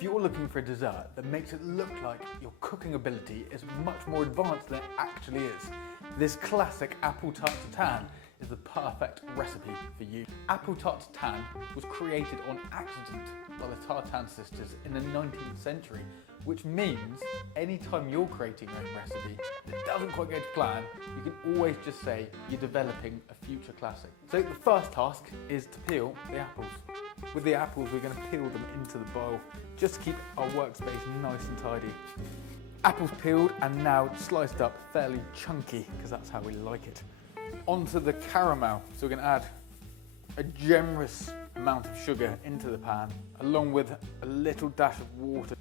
If you're looking for a dessert that makes it look like your cooking ability is much more advanced than it actually is, this classic apple tart tatin is the perfect recipe for you. Apple tart tatin was created on accident by the Tatin sisters in the 19th century, which means anytime you're creating your own recipe and it doesn't quite go to plan, you can always just say you're developing a future classic. So the first task is to peel the apples. With the apples, we're going to peel them into the bowl just to keep our workspace nice and tidy. Apples peeled and now sliced up fairly chunky because that's how we like it. Onto the caramel. So we're going to add a generous amount of sugar into the pan along with a little dash of water.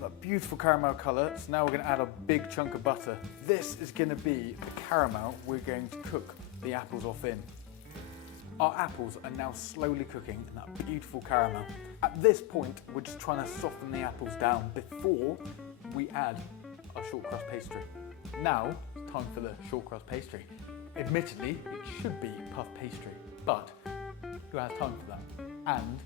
That beautiful caramel colour. So now we're going to add a big chunk of butter. This is going to be the caramel we're going to cook the apples off in. Our apples are now slowly cooking in that beautiful caramel. At this point, we're just trying to soften the apples down before we add our shortcrust pastry. Now, it's time for the shortcrust pastry. Admittedly, it should be puff pastry, but who has time for that? And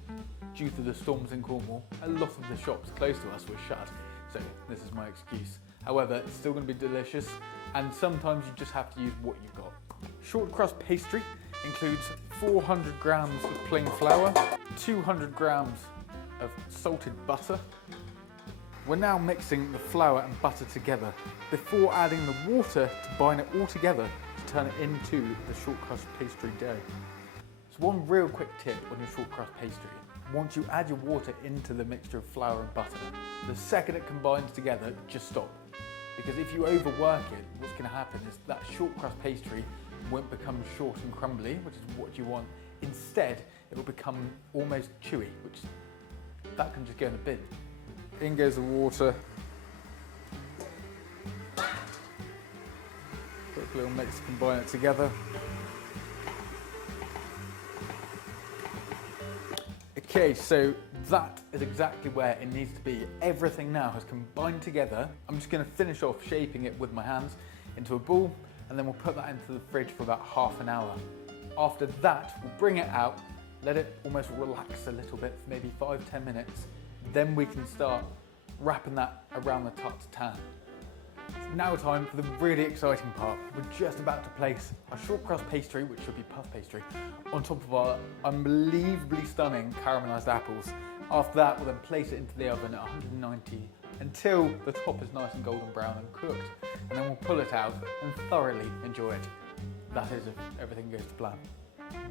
due to the storms in Cornwall, a lot of the shops close to us were shut, so this is my excuse. However, it's still going to be delicious, and sometimes you just have to use what you've got. Shortcrust pastry includes 400 grams of plain flour, 200 grams of salted butter. We're now mixing the flour and butter together before adding the water to bind it all together to turn it into the shortcrust pastry dough. So one real quick tip on your shortcrust pastry: once you add your water into the mixture of flour and butter, the second it combines together, just stop. Because if you overwork it, what's going to happen is that shortcrust pastry won't become short and crumbly, which is what you want. Instead, it will become almost chewy, which that can just go in the bin. In goes the water. Quick little mix to combine it together. Okay, so that is exactly where it needs to be. Everything now has combined together. I'm just going to finish off shaping it with my hands into a ball, and then we'll put that into the fridge for about half an hour. After that, we'll bring it out, let it almost relax a little bit for maybe 5–10 minutes. Then we can start wrapping that around the tart tatin. It's now time for the really exciting part. We're just about to place our shortcrust pastry, which should be puff pastry, on top of our unbelievably stunning caramelised apples. After that, we'll then place it into the oven at 190 until the top is nice and golden brown and cooked. And then we'll pull it out and thoroughly enjoy it. That is if everything goes to plan.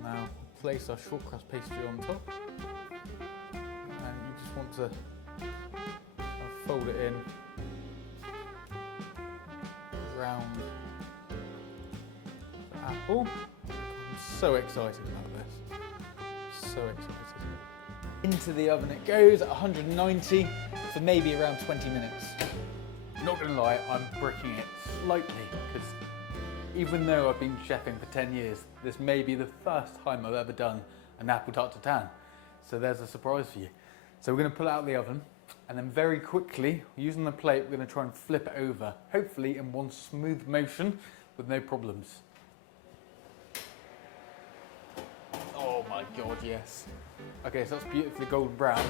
Now, place our shortcrust pastry on top. And you just want to fold it in around the apple. I'm so excited about this. So excited. Into the oven it goes at 190 for maybe around 20 minutes. Not gonna lie, I'm bricking it slightly because even though I've been chefing for 10 years, this may be the first time I've ever done an apple tart tatin. So there's a surprise for you. So we're gonna pull it out of the oven, and then very quickly, using the plate, we're gonna try and flip it over, hopefully in one smooth motion with no problems. Oh my God, yes. Okay, so that's beautifully golden brown.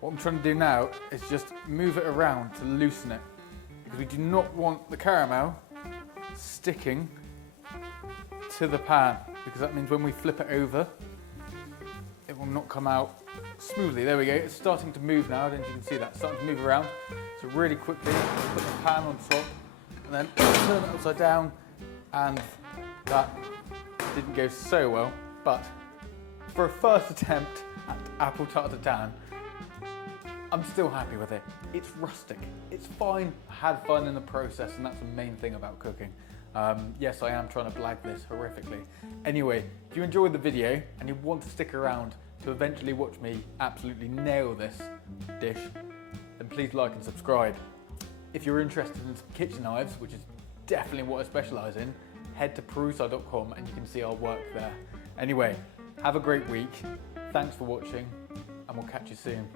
What I'm trying to do now is just move it around to loosen it, because we do not want the caramel sticking to the pan, because that means when we flip it over, it will not come out smoothly. There we go, it's starting to move now. I don't know if you can see that, it's starting to move around. So really quickly, put the pan on top and then turn it upside down, and that didn't go so well, but for a first attempt at apple tart tatin, I'm still happy with it. It's rustic, it's fine. I had fun in the process, and that's the main thing about cooking. Yes, I am trying to blag this horrifically. Anyway, if you enjoyed the video and you want to stick around to eventually watch me absolutely nail this dish, then please like and subscribe. If you're interested in some kitchen knives, which is definitely what I specialise in, head to perusa.com and you can see our work there. Anyway, have a great week. Thanks for watching, and we'll catch you soon.